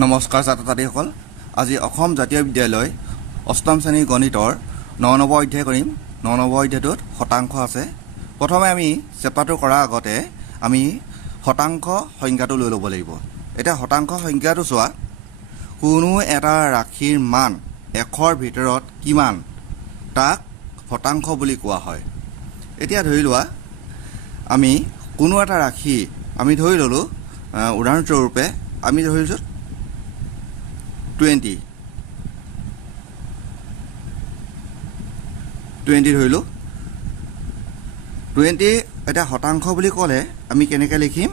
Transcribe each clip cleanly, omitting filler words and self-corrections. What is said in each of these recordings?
নমস্কাৰ ছাত্ৰ ছাত্ৰীসকল আজি অসম জাতীয় বিদ্যালয় অষ্টম শ্ৰেণীৰ গণিতৰ ৯ নম্বৰ অধ্যায় কৰিম ৯ নম্বৰ অধ্যায়টোত শতাংশ আছে প্ৰথমে আমি চেপ্টাৰটো কৰাৰ আগতে আমি শতাংশ সংখ্যাটো লৈ ল'ব লাগিব এটা শতাংশ সংখ্যাটো চোৱা কোনো এটা ৰাশিৰ মান ১০০ৰ ভিতৰত কিমান তাক শতাংশ বুলি কোৱা হয় এতিয়া ধৰি লোৱা আমি কোনো এটা ৰাশি আমি ধৰি ললো উদাহৰণস্বৰূপে আমি ধৰিছো 20 ধৰিলো 20 এটা শতাংশ বুলি ক'লে আমি কেনেকৈ লিখিম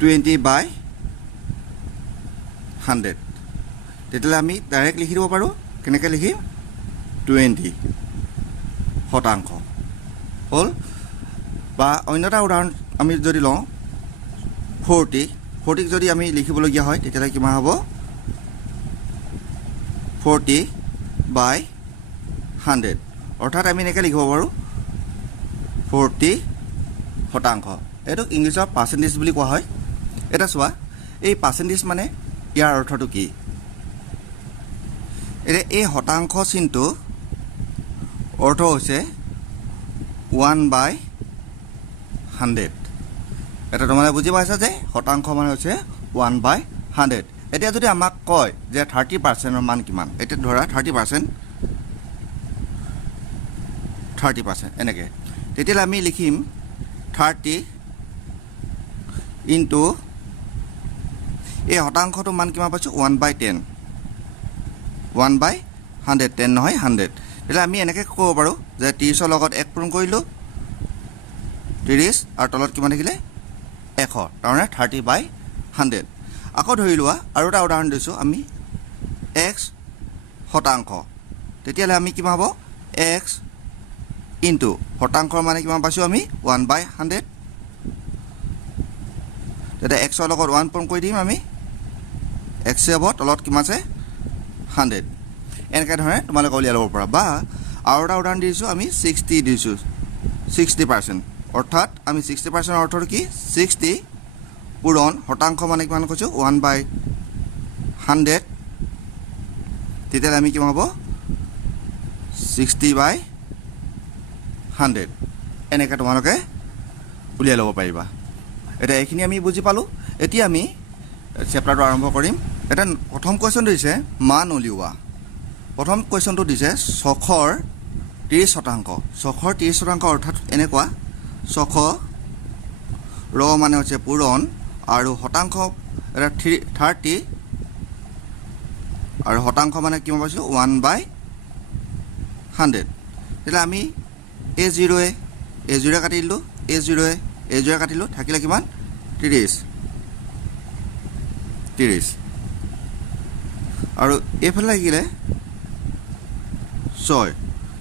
20/100 তেতিয়ালে আমি ডাইৰেক্ট লিখি দিব পাৰো কেনেকৈ লিখিম 20 শতাংশ হল বা অন্য এটা উদাহৰণ আমি যদি লওঁ 40 যদি আমি লিখিবলগীয়া হয় তেতিয়ালে কিমান হ'ব 40/100 অৰ্থাৎ আমি এনেকৈ লিখিব পাৰো 40 শতাংশ এটো ইংলিছত পাৰ্চেন্টেজ বুলি কোৱা হয় এটা চোৱা এই পাৰ্চেন্টেজ মানে ইয়াৰ অৰ্থটো কি এই শতাংশ চিনটো অৰ্থ হৈছে 1/100 এটা তোমালোকে বুজি পাইছা যে শতাংশ মানে হৈছে 1/100 এতিয়া যদি আমাক কয় যে 30% ৰ মান কিমান এটা ধৰা 30% এনেকৈ তেতিয়ালে আমি লিখিম 30 ইনটু এই শতাংশটো মান কিমান পাইছো 1/10 1/100 10 নহয় 100 তেতিয়ালে আমি এনেকৈ ক'ব পাৰো যে 30ৰ লগত 1 পূৰণ কৰিলো 30 আৰু তলত কিমান থাকিলে 100 তাৰমানে 30/100 আকৌ ধৰি লোৱা আৰু এটা উদাহৰণ দিছো আমি x শতাংশ তেতিয়ালে আমি কিমান হ'ব x ইনটু শতাংশৰ মানে কিমান পাইছো আমি 1/100 তেতিয়া x ৰ লগত 1 পূৰণ কৰি দিম আমি x হ'ব তলত কিমান আছে 100 এনেকৈ ধৰণে তোমালোকে উলিয়াই ল'ব পাৰা বা আৰু এটা উদাহৰণ দিছো আমি 60 দিছো 60% অৰ্থাৎ আমি 60% অৰ্থটো কি 60 পূৰণ শতাংশ মানে কিমান কৈছো 1/100 তেতিয়ালে আমি কিমান হ'ব 60/100 এনেকৈ তোমালোকে উলিয়াই ল'ব পাৰিবা এটা এইখিনি আমি বুজি পালো এতিয়া আমি চেপ্টাৰটো আৰম্ভ কৰিম এটা প্ৰথম কোৱেশ্চনটো দিছে মান উলিওৱা প্ৰথম কোৱেশ্চনটো দিছে 600ৰ 30% অৰ্থাৎ এনেকুৱা 600 ৰ মানে হৈছে পূৰণ আৰু শতাংশ এটা 30 আৰু শতাংশ মানে কিমান পাইছো 1/100 তেতিয়ালে আমি a0 কাটি দিলো a0 কাটিলো থাকিলে কিমান 30 আৰু এইফালে লাগিলে 6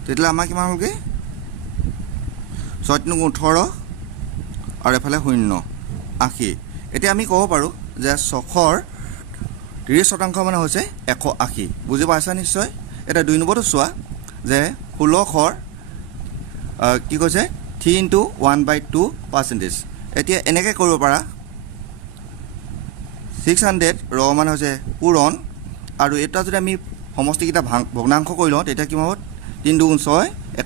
তেতিয়ালে আমাৰ কিমান হ'লগে 6 × 18 আৰু এফালে 0 80 এতিয়া আমি ক'ব পাৰো যে 600ৰ 30% মানে হৈছে 180 বুজি পাইছা নিশ্চয় এটা 2 নম্বৰটো চোৱা যে 1600ৰ কি কৈছে 3 × 1/2% এতিয়া এনেকৈ কৰিব পাৰা 600 ৰ মানে হৈছে পূৰণ আৰু এটা যদি আমি সমষ্টিকেইটা ভগ্নাংশ কৰি লওঁ তেতিয়া কিমান হ'ব 3 × 6 =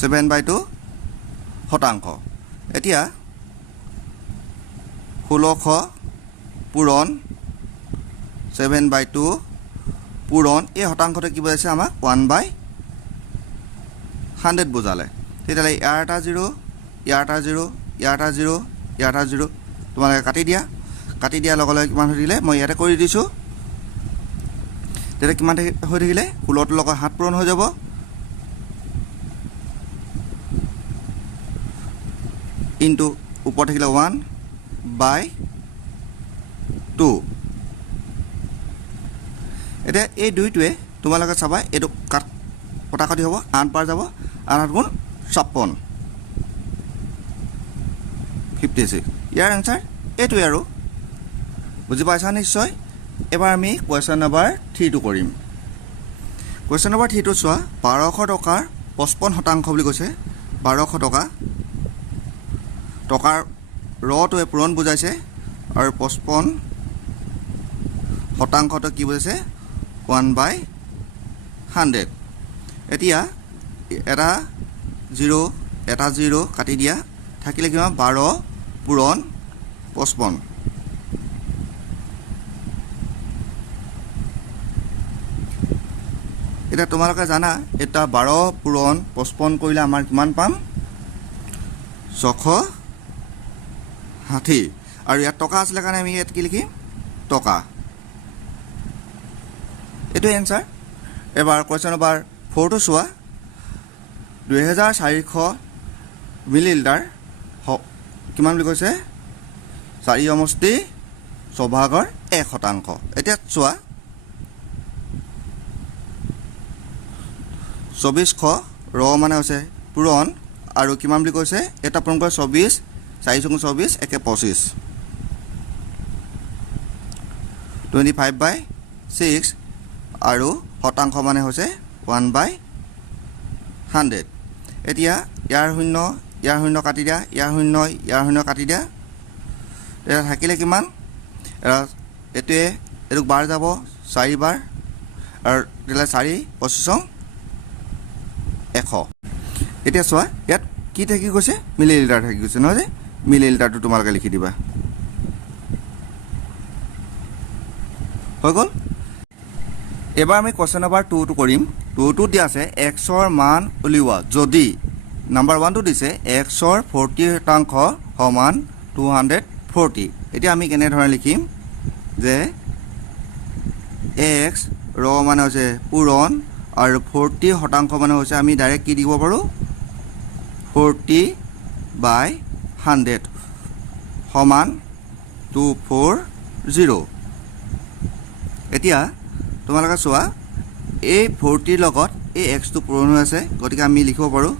7 7/2 শতাংশ এতিয়া 1600 পূৰণ 7/2 পূৰণ এই শতাংশটো কি বুজাইছে আমাক 1/100 বুজালে তেতিয়ালে ইয়াৰ এটা 0 ইয়াৰ এটা 0 ইয়াৰ এটা 0 ইয়াৰ এটা 0 তোমালোকে কাটি দিয়াৰ লগে লগে কিমান হৈ থাকিলে মই ইয়াতে কৰি দিছোঁ তেতিয়া কিমান হৈ থাকিলে 16টোৰ লগত 7 পূৰণ হৈ যাব ইনটু ওপৰত থাকিলে 1/2 এতিয়া এই দুইটোৱে তোমালোকে চাবা এইটো কটাকটি হ'ব 8 বাৰ যাব 8 × 56 56 ইয়াৰ এনসাৰ এইটোৱে আৰু বুজি পাইছা নিশ্চয় এবাৰ আমি কোৱেশ্চন নম্বৰ 3 কৰিম কোৱেশ্চন নম্বৰ 3 চোৱা 1200 টকাৰ 55% বুলি কৈছে 1200 টকা টকাৰ ৰটোৱে পূৰণ বুজাইছে আৰু 55 শতাংশটো কি বুজাইছে 1/100 এতিয়া এটা 0 কাটি দিয়া থাকিলে কিমান 12 পূৰণ 55 এটা তোমালোকে জানা এটা 12 পূৰণ 55 কৰিলে আমাৰ কিমান পাম 660 আৰু ইয়াত টকা আছিল কাৰণে আমি ইয়াত কি লিখিম টকা এটো এনসাৰ এবাৰ কোৱেশ্চন নম্বৰ 4 টো চোৱা 2400 মিলিলিটাৰ কিমান বুলি কৈছে 4 সমষ্টি স্বভাগৰ 1%। এতিয়া চোৱা 2400 ৰ মানে হৈছে পূৰণ আৰু কিমান বুলি কৈছে এটা পূৰণ কৰে 24 4 24 একে 25 25/6 আৰু শতাংশ মানে হৈছে 1/100 এতিয়া ইয়াৰ শূন্য কাটি দিয়া ইয়াৰ শূন্য কাটি দিয়া এটা থাকিলে কিমান এটোৱে এটুক বাৰ যাব 4 বাৰ আৰু তেলে 4 25 100 এতিয়া চোৱা ইয়াত কি থাকি গৈছে মিলিলিটাৰ থাকি গৈছে নহয় যে মিলিলিটাৰটো তোমালোকে লিখি দিবা হৈ গ'ল এবাৰ আমি কোৱেশ্চন নম্বৰ 2 টো কৰিম 2 টো দিয়া আছে x ৰ মান উলিওৱা যদি নাম্বাৰ 1 টো দিছে x ৰ 40% সমান 240 এতিয়া আমি কেনে ধৰণে লিখিম যে x ৰ মানে হৈছে পূৰণ আৰু 40% মানে হৈছে আমি ডাইৰেক্ট কি দিব পাৰো 40/100 সমান 240 এতিয়া তোমালোকে চোৱা এই 40 লগত এই x টো পূৰণ হৈ আছে গতিকে আমি লিখিব পাৰো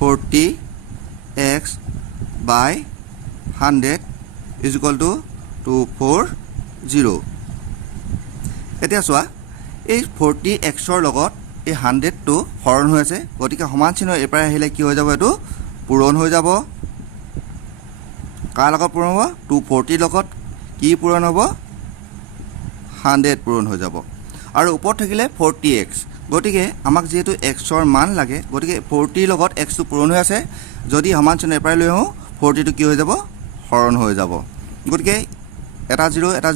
40x/100 = 240 এতিয়া চোৱা এই 40x ৰ লগত এই 100 টো হৰণ হৈ আছে গতিকে সমান চিহ্ন এৰ পৰা আহিলে কি হৈ যাব এটো পূৰণ হৈ যাব কাৰ লগত পূৰণ হ'ব 240 লগত কি পূৰণ হ'ব 100 পূৰণ হৈ যাব আৰু ওপৰত থাকিলে 40x গতিকে আমাক যেহেতু x ৰ মান লাগে গতিকে 40 লগত x টো পূৰণ হৈ আছে যদি সমান চিহ্ন এৰ পৰা লৈ আহো 40 টো কি হৈ যাব হৰণ হৈ যাব গতিকে এটা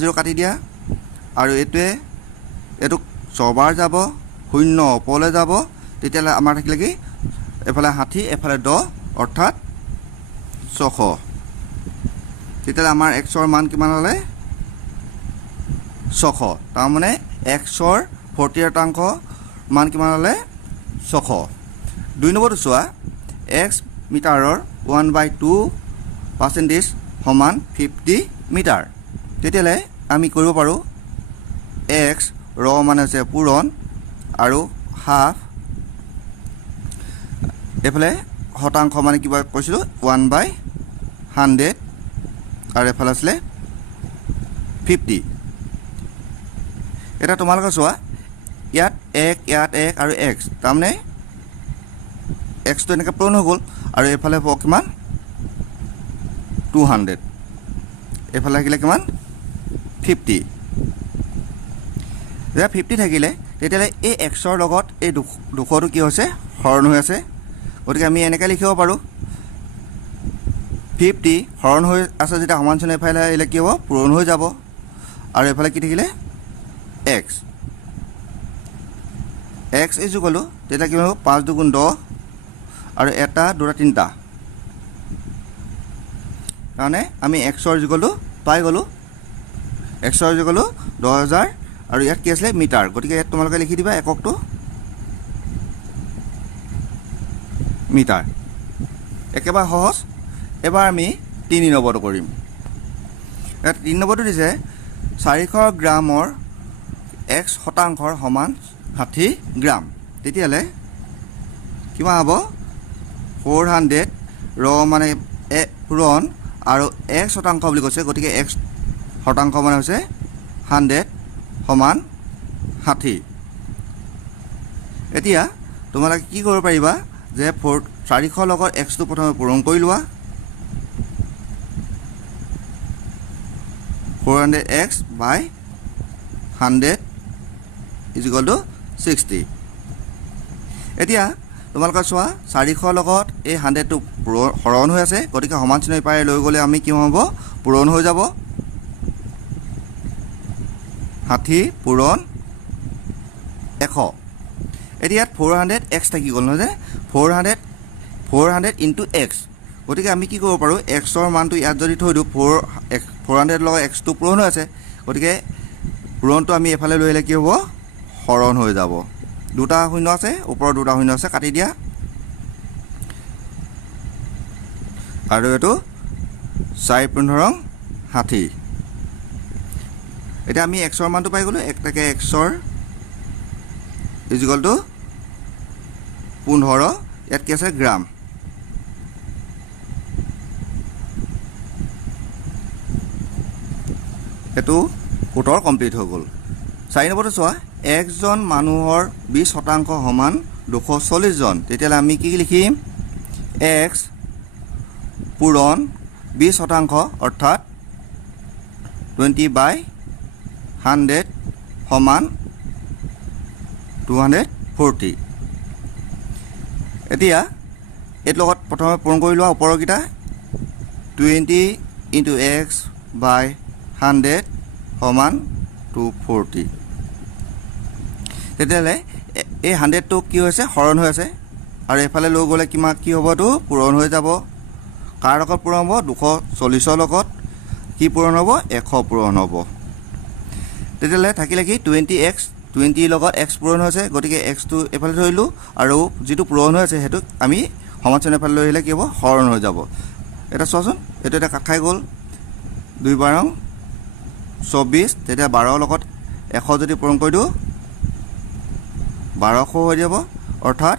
0 কাটি দিয়া আৰু এটোৱে এটো ছবাৰ যাব শূন্য ওপৰলৈ যাব তেতিয়ালে আমাৰ থাকিলে কি এফালে 60 এফালে 10 অৰ্থাৎ 600 তেতিয়ালে আমাৰ x ৰ মান কিমান হলে 600 তাৰ মানে x ৰ 40% মান কিমান হলে 600 2 নম্বৰটো চোৱা x মিটাৰৰ 1/2% সমান 50 মিটাৰ তেতিয়ালে আমি কৰিব পাৰো x ৰ মানে হৈছে পূৰণ আৰু হাফ এফালে শতাংশ মানে কিবা কৈছিলো 1/100 আৰু এফালে আছে 50 এটা তোমালোকে চোৱা ইয়াত 1 আৰু x তাৰমানে x টো এনেকৈ পূৰণ হৈ গ'ল আৰু এফালে হ'ব কিমান 200 এফালে থাকিলে কিমান 50 যেতিয়া 50 থাকিলে তেতিয়ালে এই x ৰ লগত এই দুখটো কি হৈছে হৰণ হৈ আছে গতিকে আমি এনেকৈ লিখিব পাৰো 50 হৰণ হৈ আছে যেতিয়া সমান চিহ্ন এফালে আহিলে কি হ'ব পূৰণ হৈ যাব আৰু এফালে কি থাকিলে x = তেতিয়া কি হ'ব 5 × 10 আৰু এটা দুটা তিনটা মানে আমি x ৰ = পাই গলো x ৰ = 10000 আৰু ইয়াত কি আছে মিটাৰ গতিকে ইয়াত তোমালোকে লিখি দিবা এককটো মিটাৰ একেবাৰে সহজ এবাৰ আমি 3 নম্বৰটো কৰিম ইয়াত 3 নম্বৰটো দিছে 400 গ্ৰামৰ x শতাংশৰ সমান 60 গ্ৰাম তেতিয়ালে কিমান হ'ব 400 ৰ মানে পূৰণ আৰু x শতাংশ বুলি কৈছে গতিকে x শতাংশ মানে হৈছে 100 সমান 60 এতিয়া তোমালোকে কি কৰিব পাৰিবা যে 400 লগত x টো প্ৰথমে পূৰণ কৰি লোৱা 400x by 100 is equal to 60 এতিয়া তোমালোকে চোৱা 400 লগত এই 100 টো হৰণ হৈ আছে গতিকে সমান চিহ্ন পাই লৈ গলে আমি কি হ'ব পূৰণ হৈ যাব 60 পূৰণ 100 এতিয়া 400x থাকি গ'ল নহয় যে 400 into x গতিকে আমি কি কৰিব পাৰো x ৰ মানটো ইয়াত যদি থৈ দিও 400 লগত x টো পূৰণ হৈ আছে গতিকে পূৰণটো আমি এফালে লৈ আহিলে কি হ'ব হৰণ হৈ যাব দুটা শূন্য আছে ওপৰৰ দুটা শূন্য আছে কাটি দিয়া আৰু এটো 4 60 এটা আমি x ৰ মানটো পাই গলো একটাকে x ৰ is equal to 15 ইয়াত কি আছে গ্ৰাম এটো উত্তৰ কমপ্লিট হৈ গল 4 নম্বৰটো চোৱা একজন মানুহৰ 20% সমান 240 জন তেতিয়ালে আমি কি লিখিম x পূৰণ 20% অৰ্থাৎ 20/100 সমান 240 এতিয়া এত লগত প্ৰথমে পূৰণ কৰি লোৱা ওপৰৰ কিটা 20 into x by 100 সমান 240 তেতিয়ালে এই 100 টো কি হৈছে হৰণ হৈ আছে আৰু এফালে লৈ গলে কিমান কি হ'ব তো পূৰণ হৈ যাব কাৰ লগত পূৰণ হ'ব 240 লগত কি পূৰণ হ'ব 100 পূৰণ হ'ব তেতিয়ালে থাকিলে কি 20x 20 লগত x পূৰণ হৈছে গতিকে x টো এফালে ধৰিলো আৰু যেটো পূৰণ হৈ আছে হেতু আমি সমান্তৰাল এফালে লৈ আহিলে কি হ'ব হৰণ হৈ যাব এটা চোৱাচোন এটো এটা কাট খাই গল 2 12 24 তেতিয়া 12 লগত 100 যদি পূৰণ কৰি দিও 1200 হৈ যাব অৰ্থাৎ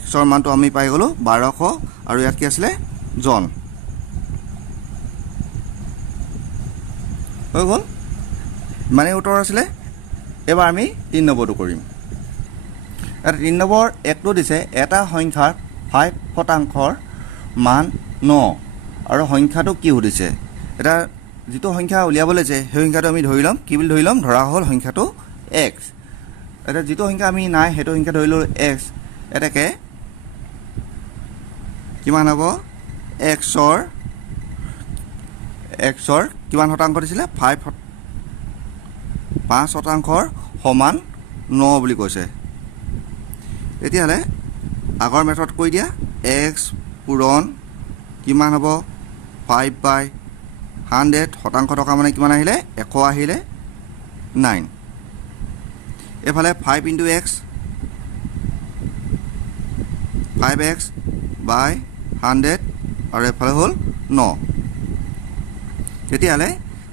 x ৰ মানটো আমি পাই গলো 1200 আৰু ইয়াত কি আছিল জন হৈ গল মানে উত্তৰ আছিল এবাৰ আমি 3 নম্বৰটো কৰিম আৰু 3 নম্বৰ একটো দিছে এটা সংখ্যাৰ 5% মান 9 আৰু সংখ্যাটো কি হৈছে এটা যেটো সংখ্যা উলিয়াবলৈ যে সেই সংখ্যাটো আমি ধৰি লম কি বুলি ধৰি লম ধৰা হল সংখ্যাটো x এটা যেটো সংখ্যা আমি নাই হেতু সংখ্যা ধৰিলো x এটাকে কিমান হ'ব x ৰ কিমান শতাংশ দিছিলে 5% সমান 9 বুলি কৈছে এতিয়ালে আগৰ মেথড কৈ দিয়া x পূৰণ কিমান হ'ব 5/100 শতাংশ টকা মানে কিমান আহিলে 100 আহিলে 9 এফালে 5 into x 5x by 100 আৰু এফালে হল 9 তেতিয়ালে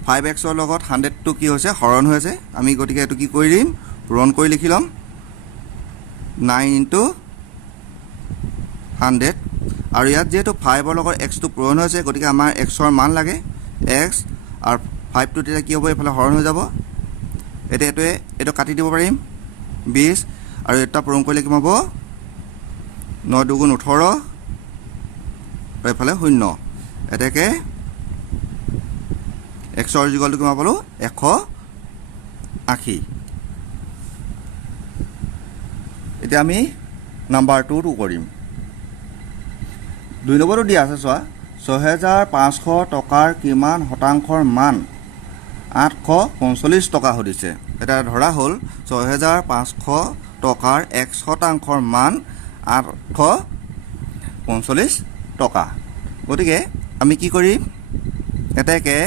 5x ৰ লগত 100 টো কি হৈছে হৰণ হৈছে আমি গতিকে এটো কি কৰি দিম পূৰণ কৰি লিখি লম 9 into 100 আৰু ইয়াত যেটো 5 ৰ লগত x টো পূৰণ হৈছে গতিকে আমাৰ x ৰ মান লাগে x আৰু 5 টো তেতিয়া কি হ'ব এফালে হৰণ হৈ যাব এটো কাটি দিব পাৰিম 20 আৰু এটা পূৰণ কৰিলে কি হ'ব 9 2 18 আৰু এফালে 0 এটাকে x ৰ ইকুয়াল টু কিমান পালো 180 এতিয়া আমি নাম্বাৰ 2 টো কৰিম 2 নম্বৰটো দিয়া আছে চোৱা 6500 টকাৰ কিমান শতাংশৰ মান 845 টকা হদিছে এটা ধৰা হল 6500 টকাৰ 1% মান 845 টকা গতিকে আমি কি কৰিম এটাকে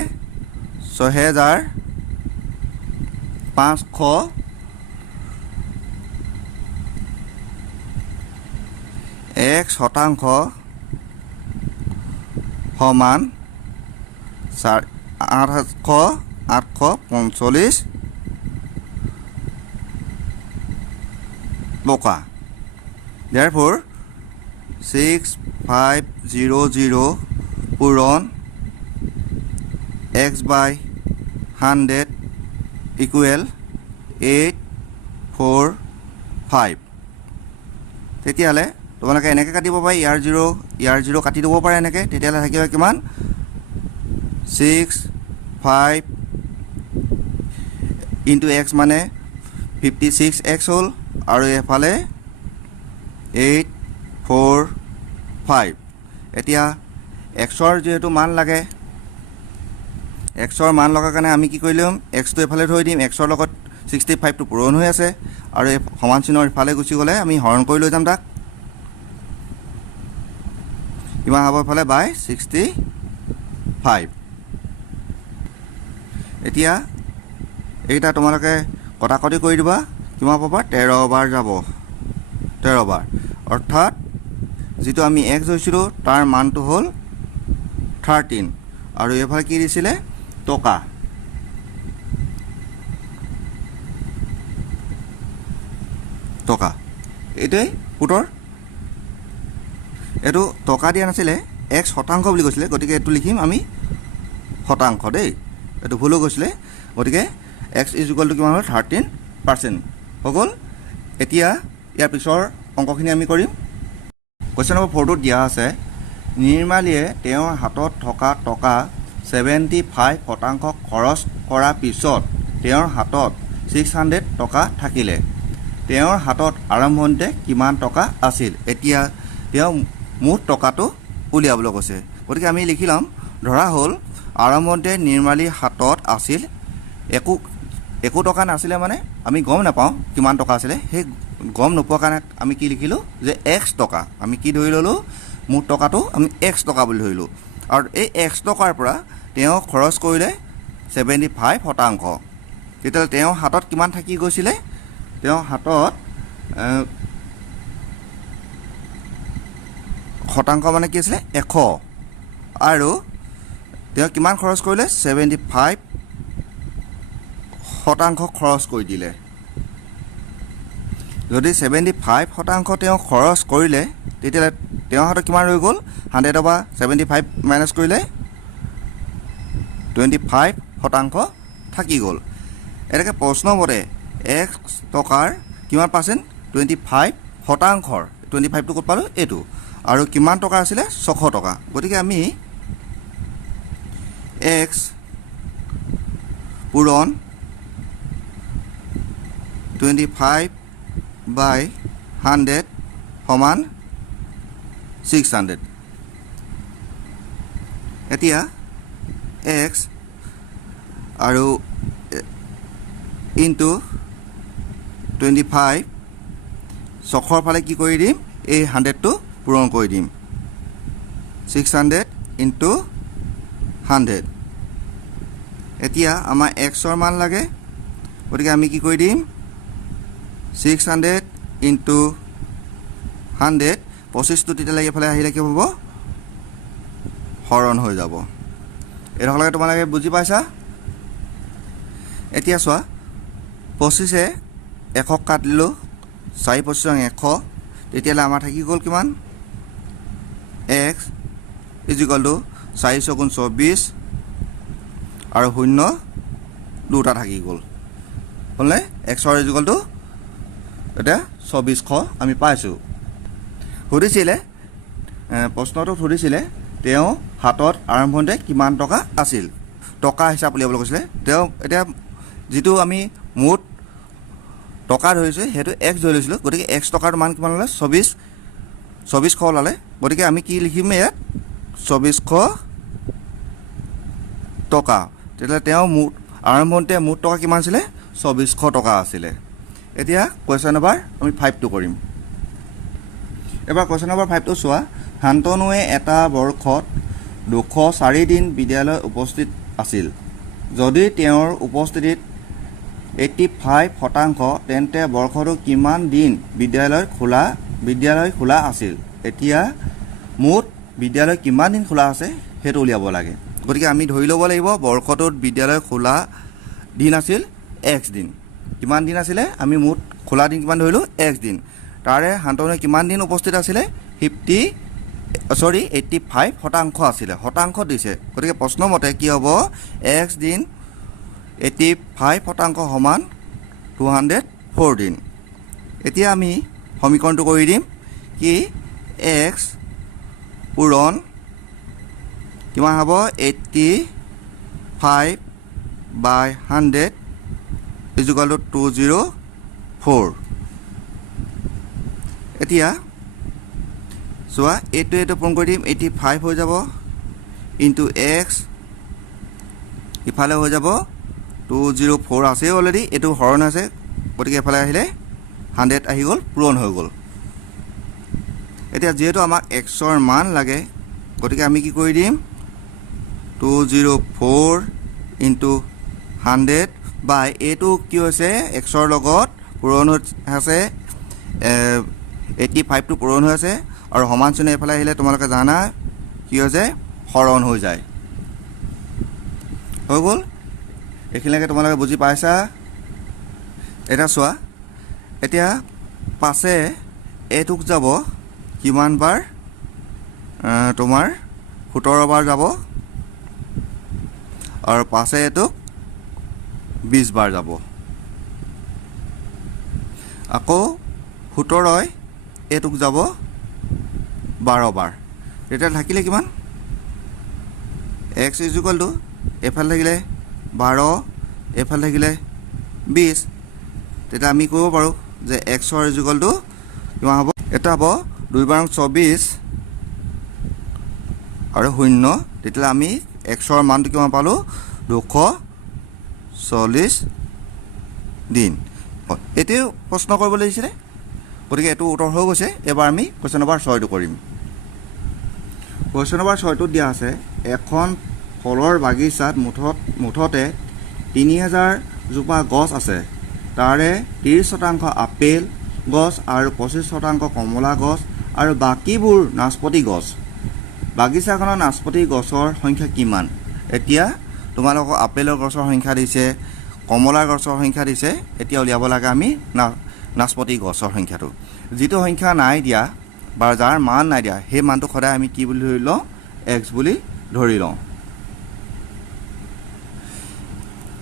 6500 1% সমান 845 টকা therefore 6500 পূৰণ x by 100 equal 845 তেতিয়ালে তোমালোকে এনেকে কাটিব পাৰি ইয়াৰ 0 কাটি দিব পাৰে এনেকে তেতিয়ালে থাকিব কিমান 6500 ইনটু এক্স মানে 56x হ'ল আৰু এফালে 8 4 5 এতিয়া এক্সৰ যেহেতু মান লাগে এক্সৰ মান লগাৰ কাৰণে আমি কি কৰিলোঁ এক্সটো এফালে থৈ দিম এক্সৰ লগত 65টো পূৰণ হৈ আছে আৰু এই সমান চিহ্নৰ ইফালে গুচি গ'লে আমি হৰণ কৰি লৈ যাম তাক কিমান হ'ব ইফালে বাই 65 এতিয়া এইটা তোমালোকে কটাকটি কৰি দিবা কিমান পাবা 13 বাৰ যাব 13 বাৰ অৰ্থাৎ যেটো আমি x হৈছিলোঁ তাৰ মানটো হ'ল 13 আৰু এফালে কি দিছিলে টকা টকা এইটোই পুটৰ এটো টকা দিয়া নাছিলে x শতাংশ বুলি কৈছিলে গতিকে এটো লিখিম আমি শতাংশ দেই এটো ভুল হৈ গৈছিলে গতিকে x = কিমান হ'ল 13% হগল এতিয়া ইয়াৰ পিছৰ অংকখিনি আমি কৰিম কোৱেশ্চন নম্বৰ 4 ত দিয়া আছে নিৰ্মালীয়ে তেওঁৰ হাতত থকা টকা 75% খৰচ কৰাৰ পিছত তেওঁৰ হাতত 600 টকা থাকিলে তেওঁৰ হাতত আৰম্ভণতে কিমান টকা আছিল এতিয়া তেওঁ মুঠ টকাটো উলিয়াবলৈ কৈছে গতিকে আমি লিখিলাম ধৰা হ'ল আৰম্ভণতে নিৰ্মালীৰ হাতত আছিল একো টকা নাছিলে মানে আমি গম নাপাওঁ কিমান টকা আছিলে সেই গম নোপোৱাৰ কাৰণে আমি কি লিখিলোঁ যে x টকা আমি কি ধৰি ল'লোঁ মুঠ টকাটো আমি x টকা বুলি ধৰিলোঁ আৰু এই x টকাৰ পৰা তেওঁ খৰচ কৰিলে 75% তেতিয়াহ'লে তেওঁৰ হাতত কিমান থাকি গৈছিলে তেওঁৰ হাতত শতাংশ মানে কি আছিলে 100 আৰু তেওঁ কিমান খৰচ কৰিলে 75% খৰচ কৰি দিলে যদি 75% তেওঁ খৰচ কৰিলে তেতিয়াহ'লে তেওঁৰ হাতত কিমান ৰৈ গ'ল 100 বা 75 মাইনাছ কৰিলে 25% থাকি গ'ল এনেকৈ প্ৰশ্নমতে x টকাৰ কিমান পাৰ্চেণ্ট 25%ৰ 25টো ক'ত পালোঁ এইটো আৰু কিমান টকা আছিলে 600 টকা গতিকে আমি x পূৰণ 25/100 সমান 600 এতিয়া x আৰু ইনটু 25 600 ফালে কি কৰি দিম এই 100টো পূৰণ কৰি দিম 600 ইনটু 100 এতিয়া আমাৰ xৰ মান লাগে গতিকে আমি কি কৰি দিম 600 ইনটু 100 25টো তেতিয়ালে এফালে আহিলে কি হ'ব হৰণ হৈ যাব এৰহলৈকে তোমালোকে বুজি পাইছা এতিয়া চোৱা 25 100 কাটিলোঁ 4 25 100 তেতিয়ালে আমাৰ থাকি গ'ল কিমান x = 4 × 24 আৰু 0 দুটা থাকি গ'ল হ'লনে xৰ = এটা 2400 আমি পাইছোঁ সুধিছিলে প্ৰশ্নটো সুধিছিলে তেওঁ হাতত আৰম্ভণতে কিমান টকা আছিল টকা হিচাপ উলিয়াবলৈ কৈছিলে তেওঁ এতিয়া যেটো আমি মুঠ টকা ধৰিছোঁ হেতু x ধৰি লৈছিলোঁ গতিকে x টকাৰ মান কিমান হ'লে 2400 ওলালে গতিকে আমি কি লিখিম ইয়াত 2400 টকা তেতিয়াহ'লে তেওঁ মুঠ আৰম্ভণতে মুঠ টকা কিমান আছিলে 2400 টকা আছিলে এতিয়া কোৱেশ্চন নম্বৰ আমি 5টো কৰিম এবাৰ কোৱেশ্চন নম্বৰ 5টো চোৱা শান্তনুৱে এটা বৰ্ষত 204 দিন বিদ্যালয় উপস্থিত আছিল যদি তেওঁৰ উপস্থিতিত 85% তেন্তে বৰ্ষটো কিমান দিন বিদ্যালয় খোলা আছিল এতিয়া মুঠ বিদ্যালয় কিমান দিন খোলা আছে হেতু উলিয়াব লাগে গতিকে আমি ধৰি ল'ব লাগিব বৰ্ষটোত বিদ্যালয় খোলা দিন আছিল x দিন কিমান দিন আছিলে আমি মুঠ খোলা দিন কিমান ধৰিলোঁ x দিন তাৰে শান্তনুৱে কিমান দিন উপস্থিত আছিলে 85% আছিলে শতাংশ দিছে গতিকে প্ৰশ্নমতে কি হ'ব x দিন 85% সমান 204 দিন এতিয়া আমি সমীকৰণটো কৰি দিম কি x পূৰণ কিমান হ'ব 85/100 ইকুৱেল টু 204 এতিয়া চোৱা এইটো পূৰণ কৰি দিম 85 হৈ যাব ইনটু x ইফালে হৈ যাব 204 আছে অলৰেডি এইটো হৰণ আছে গতিকে এফালে আহিলে 100 আহি গ'ল পূৰণ হৈ গ'ল এতিয়া যেহেতু আমাক x ৰ মান লাগে গতিকে আমি কি কৰি দিম 204 ইনটু 100 বাই এইটো কি হৈছে x ৰ লগত পূৰণ হৈছে 85 টো পূৰণ হৈ আছে আৰু সমান চিহ্ন এফালে আহিলে তোমালোকে জানা কি হৈছে হৰণ হৈ যায় হৈ গ'ল এইখিনিলৈকে তোমালোকে বুজি পাইছা এটা চোৱা এতিয়া পাছে এইটোক যাব কিমান বাৰ তোমাৰ 17 বাৰ যাব আৰু পাছে এইটোক 20 বাৰ যাব আকৌ 17 এইটোক যাব 12 বাৰ তেতিয়া থাকিলে কিমান x ইকুৱেল টু এফালে থাকিলে 12 এফালে থাকিলে 20 তেতিয়া আমি ক'ব পাৰোঁ যে x ৰ ইকুৱেল টু কিমান হ'ব এটা হ'ব 2 বাৰ 24 আৰু 0 তেতিয়া আমি x ৰ মানটো কিমান পালোঁ 240 দিন এইটো প্ৰশ্ন কৰিব লাগিছিলে গতিকে এইটো উত্তৰ হৈ গৈছে এবাৰ আমি কোৱেশ্চন নম্বৰ 6টো কৰিম কোৱেশ্চন নম্বৰ 6টোত দিয়া আছে এখন ফলৰ বাগিচাত মুঠতে 3000 জোপা গছ আছে তাৰে 30% আপেল গছ আৰু 25% কমলা গছ আৰু বাকীবোৰ নাচপতি গছ বাগিচাখনৰ নাচপতি গছৰ সংখ্যা কিমান এতিয়া তোমালোকক আপেলৰ গছৰ সংখ্যা দিছে কমলাৰ গছৰ সংখ্যা দিছে এতিয়া উলিয়াব লাগে আমি নাচপতি গছৰ সংখ্যাটো যিটো সংখ্যা নাই দিয়া বা যাৰ মান নাই দিয়া সেই মানটো সদায় আমি কি বুলি ধৰি লওঁ x বুলি ধৰি লওঁ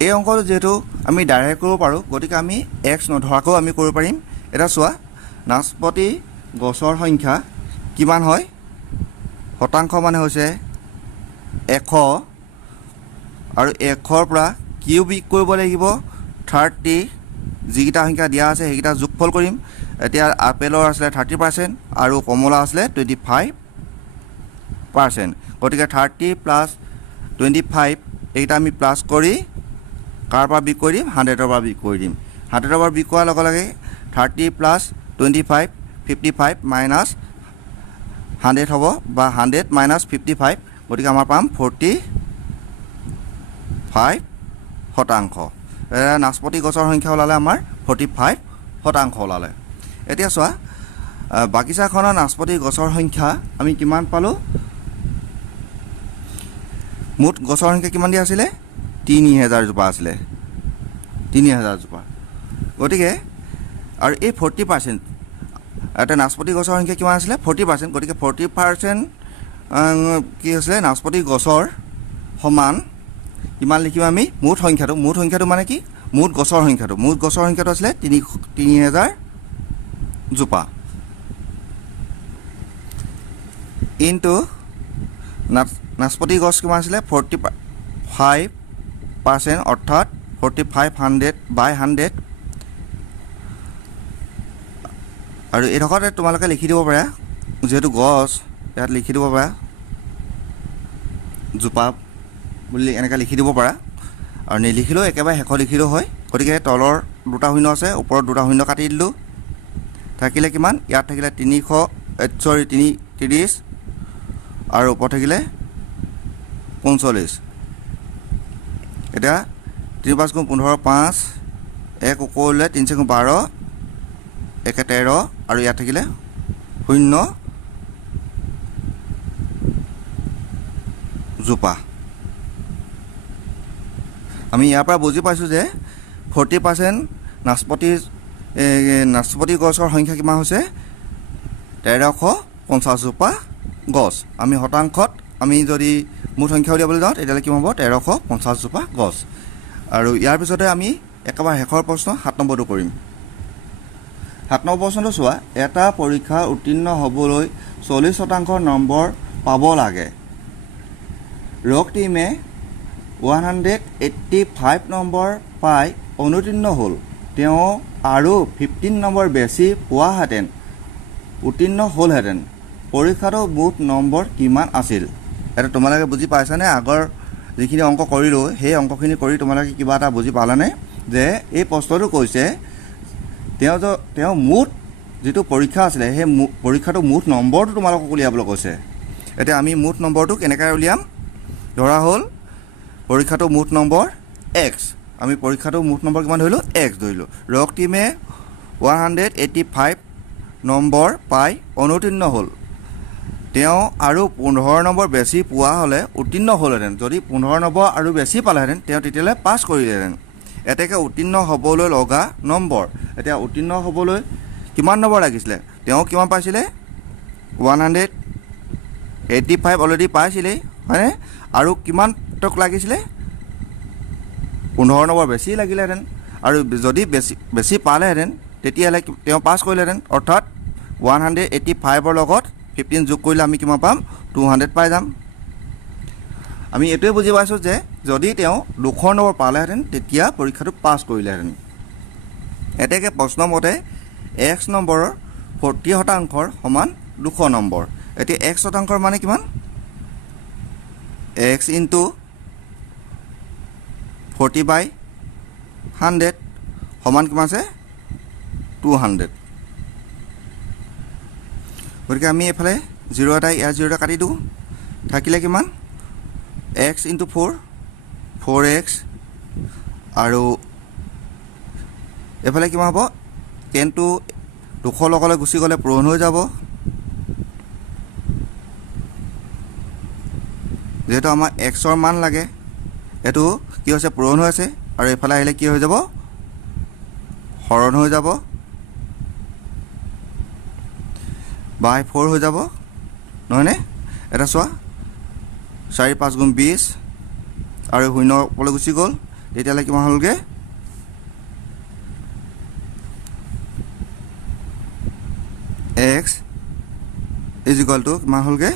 এই অংকটো যেহেতু আমি ডাইৰেক্ট কৰিব পাৰোঁ গতিকে আমি x নধৰাকৈও আমি কৰিব পাৰিম এটা চোৱা নাচপতি গছৰ সংখ্যা কিমান হয় শতাংশ মানে হৈছে 100 আৰু 100ৰ পৰা কিউবিক কৰিব লাগিব 30 যিকেইটা সংখ্যা দিয়া আছে সেইকেইটা যোগফল কৰিম এতিয়া আপেলৰ আছিলে 30% আৰু কমলা আছিলে 25% গতিকে 30 প্লাছ 25 এইকেইটা আমি প্লাছ কৰি কাৰ পৰা বিক কৰি দিম 100ৰ পৰা বিক কৰি দিম 100ৰ পৰা বিক কৰাৰ লগে লগে 30 প্লাছ 25 55 মাইনাছ 100 হ'ব বা 100 মাইনাছ 55 গতিকে আমাৰ পাম 45 শতাংশ নাচপতি গছৰ সংখ্যা ওলালে আমাৰ 45 শতাংশ ওলালে এতিয়া চোৱা বাগিচাখনৰ নাচপতি গছৰ সংখ্যা আমি কিমান পালোঁ মুঠ গছৰ সংখ্যা কিমান দিয়া আছিলে 3000 জোপা আছিলে 3000 জোপা গতিকে আৰু এই 40% এটা নাচপতি গছৰ সংখ্যা কিমান আছিলে 40% গতিকে 40% কি আছিলে নাচপতি গছৰ সমান কিমান লিখিম আমি মুঠ সংখ্যাটো মানে কি মুঠ গছৰ সংখ্যাটো আছিলে 3000 জোপা ইনটু নাচপতি গছ কিমান আছিলে 45% অৰ্থাৎ 4500/100 আৰু এইডোখৰতে তোমালোকে লিখি দিব পাৰা যেহেতু গছ ইয়াত লিখি দিব পাৰা জোপা বুলি এনেকৈ লিখি দিব পাৰা আৰু নিলিখিলেও একেবাৰে শেষত লিখিলেও হয় গতিকে তলৰ দুটা শূন্য আছে ওপৰত দুটা শূন্য কাটি দিলোঁ থাকিলে কিমান ইয়াত থাকিলে 30 আৰু ওপৰত থাকিলে 45 এতিয়া 3 5 গুণ 15 5 1 কৰিলে 3 4 12 1 13 আৰু ইয়াত থাকিলে 0 জোপা আমি ইয়াৰ পৰা বুজি পাইছোঁ যে 40% নাচপতি গছৰ সংখ্যা কিমান হৈছে 1350 জোপা গছ আমি শতাংশত আমি যদি মুঠ সংখ্যা উলিয়াবলৈ যাওঁ তেতিয়াহ'লে কি হ'ব 1350 জোপা গছ আৰু ইয়াৰ পিছতে আমি একেবাৰে শেষৰ প্ৰশ্ন 7 নম্বৰটো কৰিম 7 নম্বৰ প্ৰশ্নটো চোৱা এটা পৰীক্ষা উত্তীৰ্ণ হ'বলৈ 40% নম্বৰ পাব লাগে ৰক টিমে 185 নম্বৰ পাই অনুতীৰ্ণ হ'ল তেওঁ আৰু 15 নম্বৰ বেছি পোৱাহেঁতেন উত্তীৰ্ণ হ'লহেঁতেন পৰীক্ষাটো মুঠ নম্বৰ কিমান আছিল এটা তোমালোকে বুজি পাইছানে আগৰ যিখিনি অংক কৰিলোঁ সেই অংকখিনি কৰি তোমালোকে কিবা এটা বুজি পালানে যে এই প্ৰশ্নটো কৈছে তেওঁ মুঠ যিটো পৰীক্ষা আছিলে সেই পৰীক্ষাটো মুঠ নম্বৰটো তোমালোকক উলিয়াবলৈ কৈছে এতিয়া আমি মুঠ নম্বৰটো কেনেকৈ উলিয়াম ধৰা হ'ল পৰীক্ষাটো মুঠ নম্বৰ x আমি পৰীক্ষাটো মুঠ নম্বৰ কিমান ধৰিলোঁ x ধৰিলোঁ ৰক টিমে 185 নম্বৰ পাই অনুতীৰ্ণ হ'ল তেওঁ আৰু 15 নম্বৰ বেছি পোৱা হ'লে উত্তীৰ্ণ হ'লহেঁতেন যদি 15 নম্বৰ আৰু বেছি পালেহেঁতেন তেওঁ তেতিয়ালৈ পাছ কৰিলেহেঁতেন এতেকে উত্তীৰ্ণ হ'বলৈ লগা নম্বৰ এতিয়া উত্তীৰ্ণ হ'বলৈ কিমান নম্বৰ লাগিছিলে তেওঁ কিমান পাইছিলে 185 অলৰেডি পাইছিলেই হয়নে আৰু কিমান টক লাগিছিলে 15 নম্বৰ বেছি লাগিলেহেঁতেন আৰু যদি বেছি পালেহেঁতেন তেতিয়াহ'লে তেওঁ পাছ কৰিলেহেঁতেন অৰ্থাৎ 185ৰ লগত 15 যোগ কৰিলে আমি কিমান পাম 200 পাই যাম আমি এইটোৱে বুজি পাইছোঁ যে যদি তেওঁ 200 নম্বৰ পালেহেঁতেন তেতিয়া পৰীক্ষাটো পাছ কৰিলেহেঁতেন এতেকে প্ৰশ্ন মতে x নম্বৰৰ 40% সমান 200 নম্বৰ এতিয়া 1% মানে কিমান x ইনটু 40/100 সমান কিমান আছে 200 গতিকে আমি এইফালে 0 এটা ইয়াৰ 0 এটা কাটি দিওঁ থাকিলে কিমান x ইনটু 4x আৰু এইফালে কিমান হ'ব 10টো 200 লগলৈ গুচি গ'লে পূৰণ হৈ যাব যেহেতু আমাৰ xৰ মান লাগে এইটো কি হৈছে পূৰণ হৈ আছে আৰু এইফালে আহিলে কি হৈ যাব হৰণ হৈ যাব বাই 4 হৈ যাব নহয়নে এটা চোৱা 4 5 গুণ 20 আৰু 0 ওপৰলৈ গুচি গ'ল তেতিয়াহ'লে কিমান হ'লগৈ x ইজ ইকুৱেল টু কিমান হ'লগৈ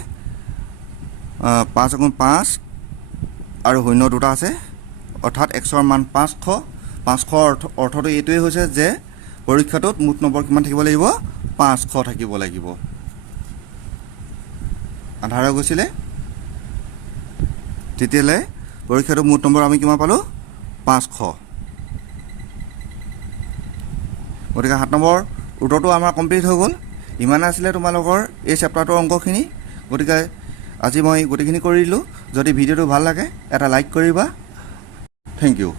5 গুণ 5 আৰু 0 দুটা আছে অৰ্থাৎ xৰ মান 500 অৰ্থটো এইটোৱে হৈছে যে পৰীক্ষাটোত মুঠ নম্বৰ কিমান থাকিব লাগিব 500 থাকিব লাগিব আধাৰ হৈ গৈছিলে তেতিয়াহ'লে পৰীক্ষাটোত মুঠ নম্বৰ আমি কিমান পালোঁ 500 গতিকে 7 নম্বৰ উত্তৰটো আমাৰ কমপ্লিট হৈ গ'ল ইমান আছিলে তোমালোকৰ এই চেপ্টাৰটোৰ অংকখিনি গতিকে আজি মই গোটেইখিনি কৰি দিলোঁ যদি ভিডিঅ'টো ভাল লাগে এটা লাইক কৰিবা থেংক ইউ